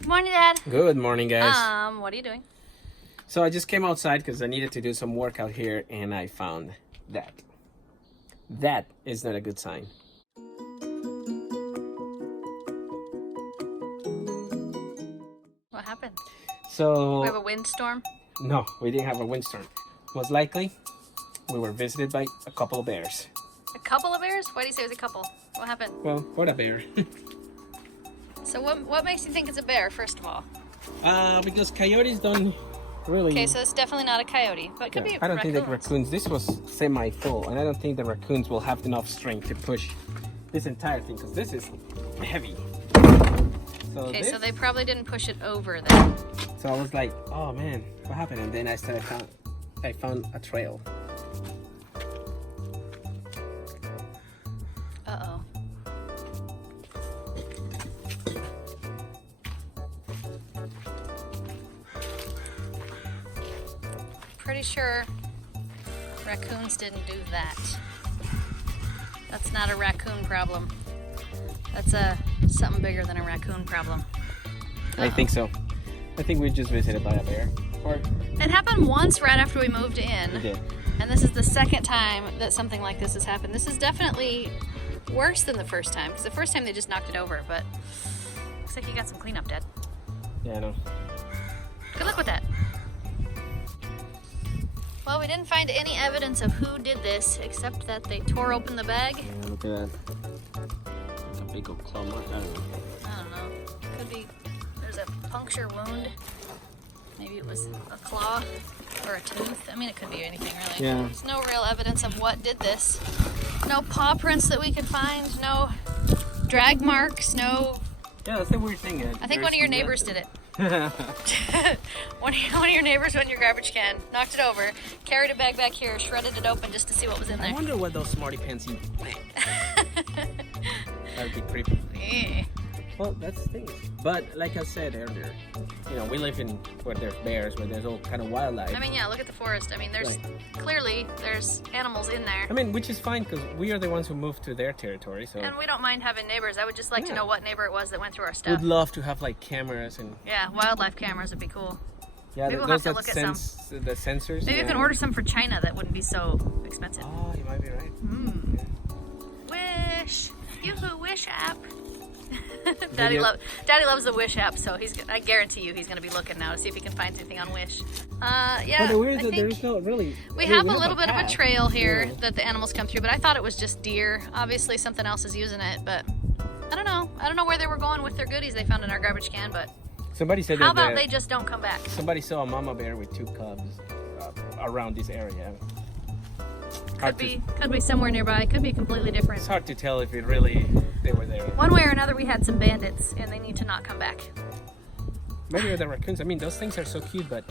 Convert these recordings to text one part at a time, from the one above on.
Good morning, Dad. Good morning, guys. What are you doing? So I just came outside because I needed to do some work out here, and I found that. That is not a good sign. What happened? So We have a windstorm? no, we didn't have a windstorm. Most likely, we were visited by a couple of bears. A couple of bears? Why do you say it was a couple? What happened? Well, what a bear. So what makes you think it's a bear, first of all? Because coyotes don't really... Okay, so it's definitely not a coyote, but it could be I don't think the raccoons. raccoons... This was semi-full, and I don't think the raccoons will have enough strength to push this entire thing, because this is heavy. So Okay, this, so they probably didn't push it over then. So I was like, oh man, what happened? And then I found a trail. Uh-oh. Pretty sure raccoons didn't do that. That's not a raccoon problem. That's something bigger than a raccoon problem. I think so. I think we just visited by a bear. Or It happened once right after we moved we in, did. and this is the second time that something like this has happened. This is definitely worse than the first time, because the first time they just knocked it over, but looks like you got some cleanup, Dad. Yeah, I know. Good luck with that. Well, we didn't find any evidence of who did this, except that they tore open the bag. Yeah, look at that. Like a big old claw mark. I don't know. I don't know. Could be, there's a puncture wound. Maybe it was a claw or a tooth. I mean, it could be anything, really. Yeah. There's no real evidence of what did this. No paw prints that we could find. No drag marks. No. Yeah, that's the weird thing. I think one of your neighbors did it. one of your neighbors went in your garbage can, knocked it over, carried a bag back here, shredded it open just to see what was in I there. wonder what those Smartypants eat. That would be creepy. Eh. Well, that's the thing. But like I said earlier, you know, we live in where there's bears, where there's all kind of wildlife. I mean, yeah, look at the forest. I mean, there's clearly there's animals in there. I mean, which is fine because we are the ones who moved to their territory. So And we don't mind having neighbors. I would just like to Yeah. know what neighbor it was that went through our stuff. would love to have like cameras and Yeah, wildlife cameers would be cool. yeah, Maybe we'll those have to that look at sense the sensors. Maybe yeah. you can order some for China that wouldn't be so expensive. Oh, you might be right. Wish. Yoo-hoo, Wish app. Video- Daddy loves the Wish app, so I guarantee you he's going to be looking now to see if he can find anything on Wish. Yeah, But the weird I is that think there's no really. we I mean, have a little bit of a path. trail here Yeah. that the animals come through, but I thought it was just deer. Obviously something else is using it, but I don't know. I don't know where they were going with their goodies they found in our garbage can, but Somebody said how that about they just don't come back? somebody saw a mama bear with 2 cubs around this area. Could be somewhere nearby. Could be completely different. It's hard to tell if it really they were there. One way or another, we had some bandits, and they need to not come back. Maybe the raccoons. I mean, those things are so cute, but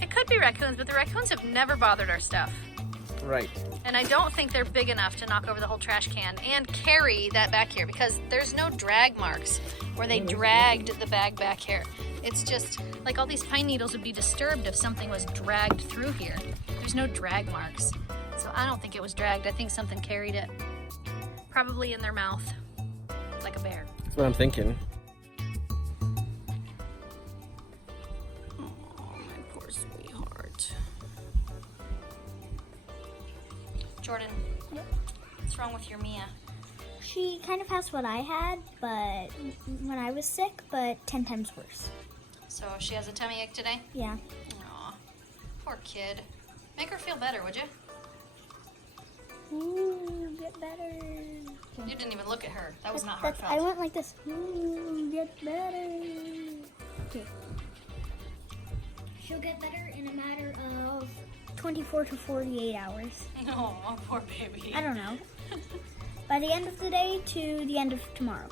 It could be raccoons, but the raccoons have never bothered our stuff. right. And I don't think they're big enough to knock over the whole trash can and carry that back here, because there's no drag marks where they dragged the bag back here. It's just like all these pine needles would be disturbed if something was dragged through here. There's no drag marks. So I don't think it was dragged. I think something carried it. Probably in their mouth, like a bear. That's what I'm thinking. Oh, my poor sweetheart. Jordan, what's wrong with your Mia? She kind of has what I had, but when I was sick, but 10 times worse. So she has a tummy ache today? Yeah. Aw, poor kid. Make her feel better, would you? Ooh, get better. You didn't even look at her. That was not I heartfelt. went like this. Ooh, get better. Okay. She'll get better in a matter of 24 to 48 hours. No, oh, poor baby. I don't know. By the end of the day to the end of tomorrow.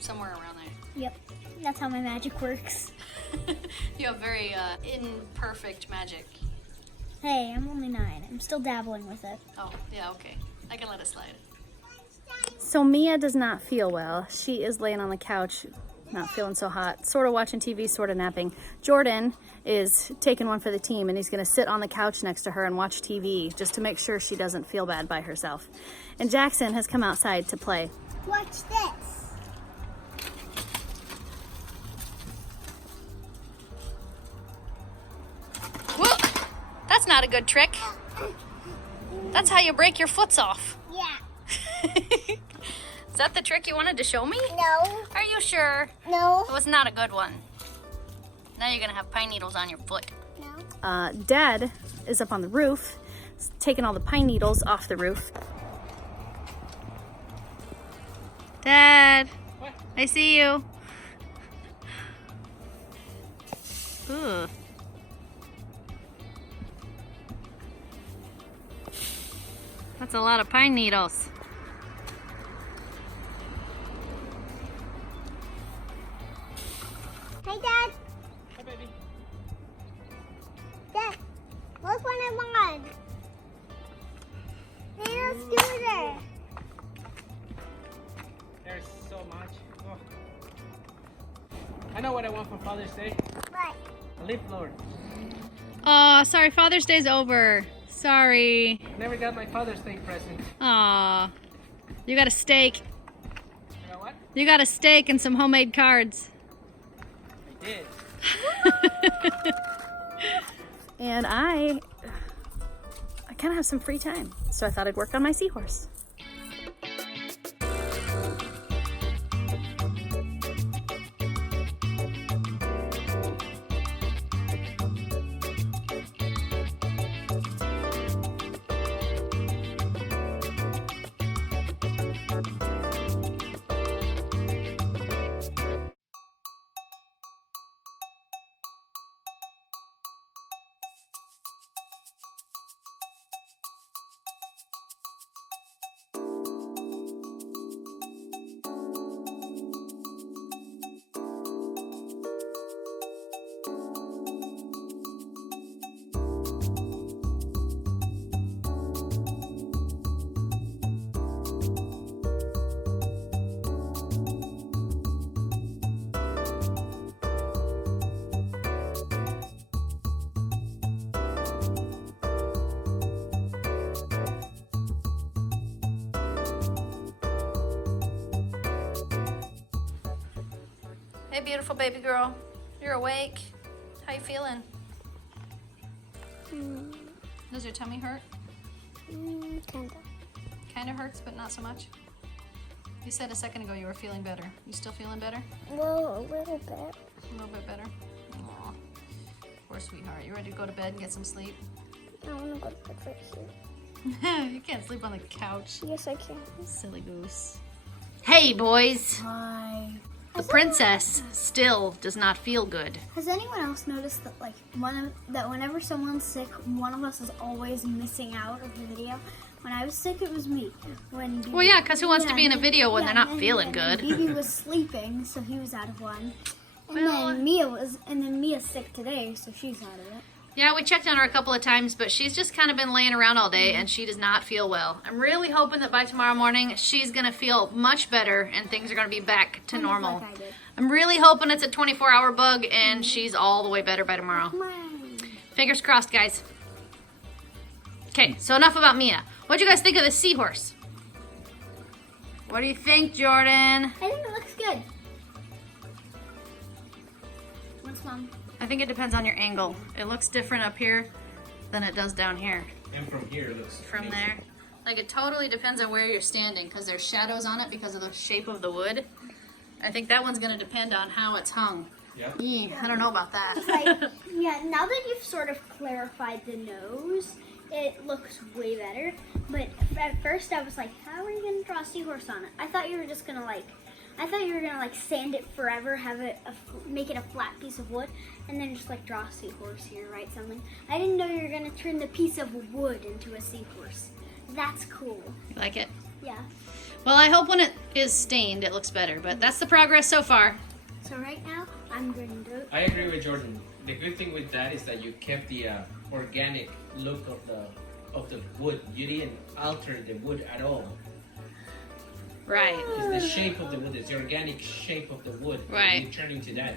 Somewhere around there. Yep. That's how my magic works. You have very imperfect magic. Hey, I'm only 9. I'm still dabbling with it. Oh, yeah, okay. I can let it slide. So Mia does not feel well. She is laying on the couch, not feeling so hot, sort of watching TV, sort of napping. Jordan is taking one for the team, and he's going to sit on the couch next to her and watch TV just to make sure she doesn't feel bad by herself. And Jackson has come outside to play. Watch this. not a good trick. That's how you break your foots off. Yeah. Is that the trick you wanted to show me? No. Are you sure? No. It was not a good one. Now you're gonna have pine needles on your foot. No. Dad is up on the roof, taking all the pine needles off the roof. Dad, What? I see you. Ooh. That's a lot of pine needles. Hey, Dad. Hey, baby. Dad, look what I want. Little scooter. There's so much. Oh. I know what I want for Father's Day. What? A leaf blower. Oh, sorry, Father's Day's over. Sorry. Never got my Father's Day present. Aw. You got a steak. You know what? You got a steak and some homemade cards. I did. And I kind of have some free time, so I thought I'd work on my Seahorse. Hey, beautiful baby girl. You're awake. How you feeling? Does your tummy hurt? Kinda. Kind of hurts, but not so much. You said a second ago you were feeling better. You still feeling better? Well, a little bit. A little bit better? Aw. Poor sweetheart. You ready to go to bed and get some sleep? I want to go to bed right here. You can't sleep on the couch. Yes, I can. Silly goose. Hey, boys. Hi. The princess still does not feel good. Has anyone else noticed that, like, whenever someone's sick, one of us is always missing out of the video? When I was sick, it was me. When Well, yeah, because who wants to be in a video when they're not feeling good? Bibi was sleeping, so he was out of one. And Well, then Mia's sick today, so she's out of it. Yeah, we checked on her a couple of times, but she's just kind of been laying around all day, and she does not feel well. I'm really hoping that by tomorrow morning, she's going to feel much better, and things are going to be back to normal. Like I did. I'm really hoping it's a 24-hour bug, and she's all the way better by tomorrow. Come on. Fingers crossed, guys. Okay, so enough about Mia. What'd you guys think of the Seahorse? What do you think, Jordan? I think it looks good. What's Mom? I think it depends on your angle. It looks different up here than it does down here. And from here it looks From amazing. there. Like, it totally depends on where you're standing, because there's shadows on it because of the shape of the wood. I think that one's going to depend on how it's hung. Yeah. I don't know about that. Like, yeah, now that you've sort of clarified the nose, it looks way better. But at first I was like, how are you going to draw a seahorse on it? I thought you were just going to like sand it forever, have it make it a flat piece of wood, and then just like draw a seahorse here, write something. I didn't know you were going to turn the piece of wood into a seahorse. That's cool. You like it? Yeah. Well, I hope when it is stained, it looks better. But that's the progress so far. So right now, I'm going to... I agree with Jordan. The good thing with that is that you kept the organic look of the wood. You didn't alter the wood at all. Right. It's the shape of the wood. It's the organic shape of the wood. Right. You turn into that.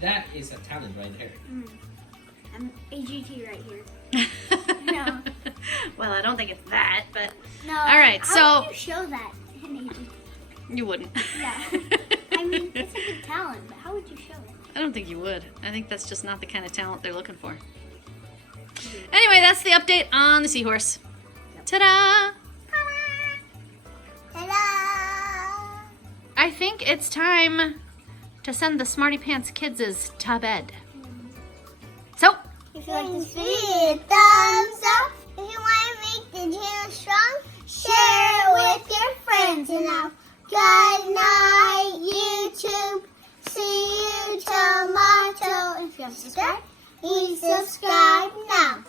That is a talent right there. I'm AGT right here. No. Well, I don't think it's that, but No. All right, how so- would you show that in AGT? you wouldn't. Yeah. I mean, it's a good talent, but how would you show it? I don't think you would. I think that's just not the kind of talent they're looking for. Anyway, that's the update on the Seahorse. Ta-da! Ta-da! I think it's time to send the Smartypants kids to bed. So, If you like this video, thumbs up. If you want to make the channel strong, share it with your friends. And now, good night, YouTube. See you tomorrow. If you haven't subscribed, please subscribe now.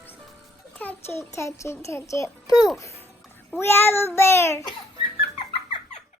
Touch it, touch it, touch it. Poof. We have a bear.